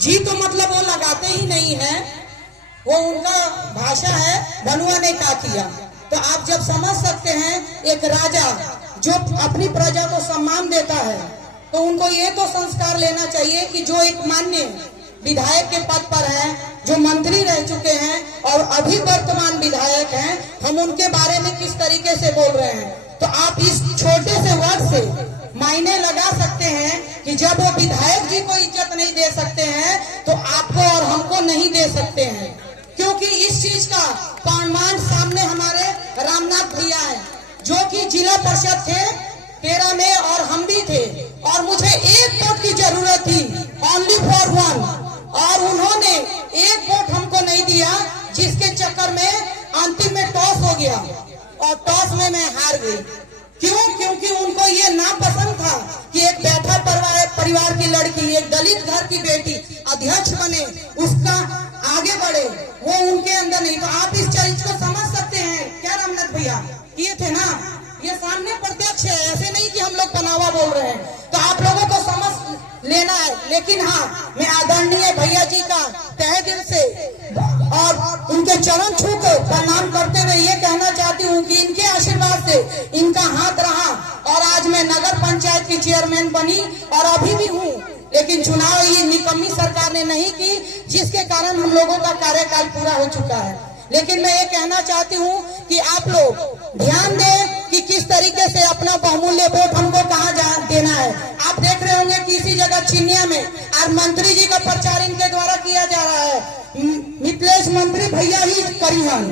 जी तो मतलब वो लगाते ही नहीं है, वो उनका भाषा है धनुआ ने क्या किया। तो आप जब समझ सकते हैं एक राजा जो अपनी प्रजा को सम्मान देता है तो उनको ये तो संस्कार लेना चाहिए कि जो एक मान्य विधायक के पद पर हैं, जो मंत्री रह चुके हैं और अभी वर्तमान विधायक हैं, हम उनके बारे में किस तरीके से बोल रहे हैं। तो आप इस छोटे से वर्ड से मायने लगा सकते हैं कि जब वो विधायक जी को इज्जत नहीं दे सकते हैं तो आपको और हमको नहीं दे सकते हैं, क्योंकि इस चीज का प्रमाण सामने हमारे रामनाथ भैया है जो कि जिला परिषद थे 13 में और हम भी थे, और मुझे एक वोट की जरूरत थी, ओनली फॉर वन, और उन्होंने एक वोट हमको नहीं दिया, जिसके चक्कर में अंतिम में टॉस हो गया और टॉस में मैं हार गई। क्यों? क्योंकि उनको ये नापसंद था कि एक बैठा परिवार की लड़की, एक दलित घर की बेटी अध्यक्ष बने, उसका आगे बढ़े, वो उनके अंदर नहीं। तो आप इस चीज को समझ सकते हैं क्या रामनाथ भैया किए थे ना, ये सामने प्रत्यक्ष है, ऐसे नहीं कि हम लोग बनावा बोल रहे हैं। तो आप लोगों को समझ लेना है। लेकिन हाँ, मैं आदरणीय भैया जी का तहे दिल से और उनके चरण छू कर प्रणाम करते हुए ये कहना चाहती हूँ कि इनके आशीर्वाद से इनका हाथ रहा और आज मैं नगर पंचायत की चेयरमैन बनी और अभी भी हूँ। लेकिन चुनाव ये निकम्मी सरकार ने नहीं की, जिसके कारण हम लोगों का कार्यकाल पूरा हो चुका है। लेकिन मैं ये कहना चाहती हूँ कि आप लोग ध्यान दें कि किस तरीके से अपना बहुमूल्य वोट हमको कहाँ देना है। आप देख रहे होंगे किसी जगह चिन्हिया में और मंत्री जी का प्रचार इनके द्वारा किया जा रहा है। मिथिलेश मंत्री भैया ही करी हैं,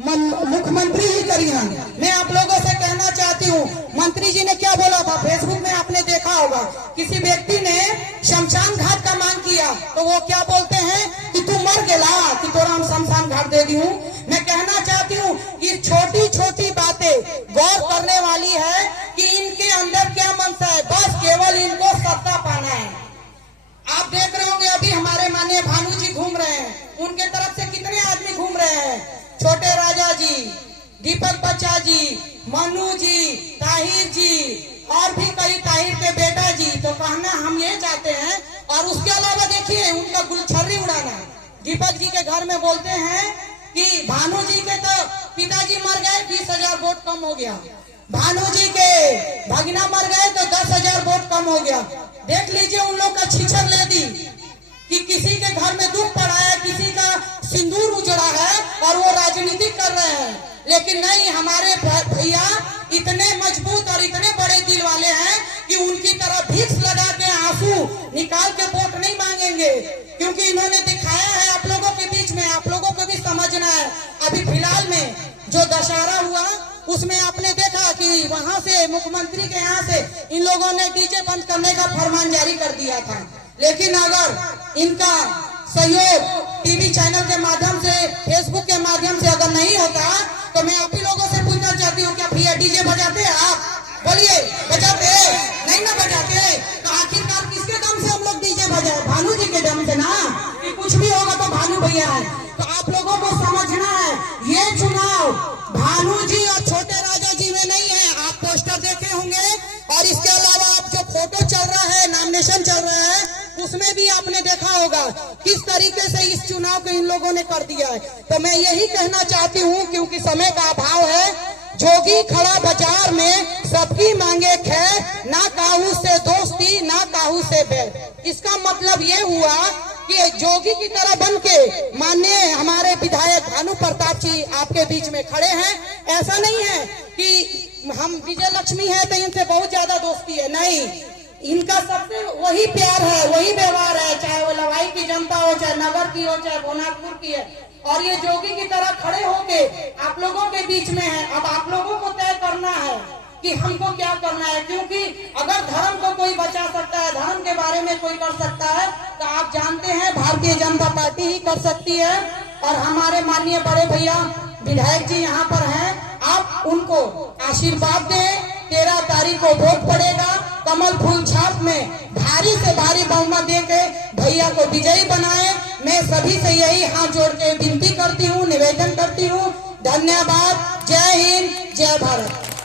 मुख्यमंत्री ही करी हैं। मैं आप लोगों से कहना चाहती हूँ, मंत्री जी ने क्या बोला था, फेसबुक में आपने देखा होगा, किसी व्यक्ति ने शमशान घाट का मांग किया तो वो क्या बोलते हैं कि तू मर गेला कि तोरा हम शमशान घाट दे दी हूँ। मैं कहना चाहती हूँ कि छोटी छोटी बातें गौर करने वाली है कि इनके अंदर क्या मनसा है, बस केवल इनको सत्ता पाना है। आप देख रहे होंगे अभी हमारे माननीय भानु जी घूम रहे हैं, उनके तरफ से कितने आदमी घूम रहे हैं, छोटे राजा जी, दीपक बच्चा जी, मनु जी, ताहिर जी और भी कई ताहिर के बेटा जी। तो कहना हम ये चाहते हैं, और उसके अलावा देखिए उनका गुलछर्री उड़ाना। दीपक जी के घर में बोलते हैं कि भानु जी के तो पिताजी मर गए 20,000 वोट कम हो गया, भानु जी के भगना मर गए तो 10,000 वोट कम हो गया। देख लीजिए उन लोग का छिछर ले दी कि किसी के घर में दुख पड़ा है, किसी का सिंदूर उजड़ा है और वो राजनीति कर रहे हैं। लेकिन नहीं, हमारे भैया इतने मजबूत और इतने बड़े दिल वाले हैं कि उनकी तरह भिक्स लगा के आंसू निकाल के वोट नहीं मांगेंगे, क्योंकि इन्होंने दिखाया है आप लोगों के बीच में। आप लोगों को भी समझना है, अभी फिलहाल में जो दशहरा हुआ उसमें आपने देखा कि वहां से मुख्यमंत्री के यहाँ से इन लोगों ने डीजे बंद करने का फरमान जारी कर दिया था। लेकिन अगर इनका सहयोग टीवी चैनल के माध्यम से, फेसबुक के माध्यम से अगर नहीं होता तो मैं आप ही लोगों से पूछना चाहती हूँ, क्या भैया डीजे बजाते हैं आप? बोलिए, बजाते नहीं ना? बजाते तो आखिरकार किसके दम से हम लोग डीजे बजाए? भानु जी के दम से ना, कि कुछ भी होगा तो भानु भैया है। तो आप लोगों को समझना है, ये चुनाव भानु जी और छोटे राजा जी में नहीं है। आप पोस्टर देखे होंगे और इसके अलावा आप जो फोटो चल रहा है, नॉमिनेशन चल रहा है, उसमें भी आपने देखा होगा किस तरीके से इस चुनाव को इन लोगों ने कर दिया है। तो मैं यही कहना चाहती हूँ, क्योंकि समय का अभाव है, जोगी खड़ा बाजार में सबकी मांगे खैर, ना काहू से दोस्ती ना काहू से बैर। इसका मतलब ये हुआ कि जोगी की तरह बन के माननीय हमारे विधायक भानु प्रताप जी आपके बीच में खड़े हैं। ऐसा नहीं है कि हम विजय लक्ष्मी है तो इनसे बहुत ज्यादा दोस्ती है, नहीं, इनका सबसे वही प्यार है, वही व्यवहार है, चाहे वो लवाई की जनता हो, चाहे नगर की हो, चाहे भोनापुर की है। और ये जोगी की तरह खड़े होके आप लोगों के बीच में है। अब आप लोगों को तय करना है कि हमको क्या करना है, क्योंकि अगर धर्म को कोई बचा सकता है, धर्म के बारे में कोई कर सकता है, तो आप जानते हैं भारतीय जनता पार्टी ही कर सकती है। और हमारे माननीय बड़े भैया विधायक जी यहाँ पर हैं, आप उनको आशीर्वाद दें। 13 तारीख को वोट पड़ेगा, कमल फूल छाप में भारी से भारी बहुमत देके भैया को विजयी बनाए। मैं सभी से यही हाथ जोड़ के विनती करती हूँ, निवेदन करती हूँ। धन्यवाद। जय हिंद, जय भारत।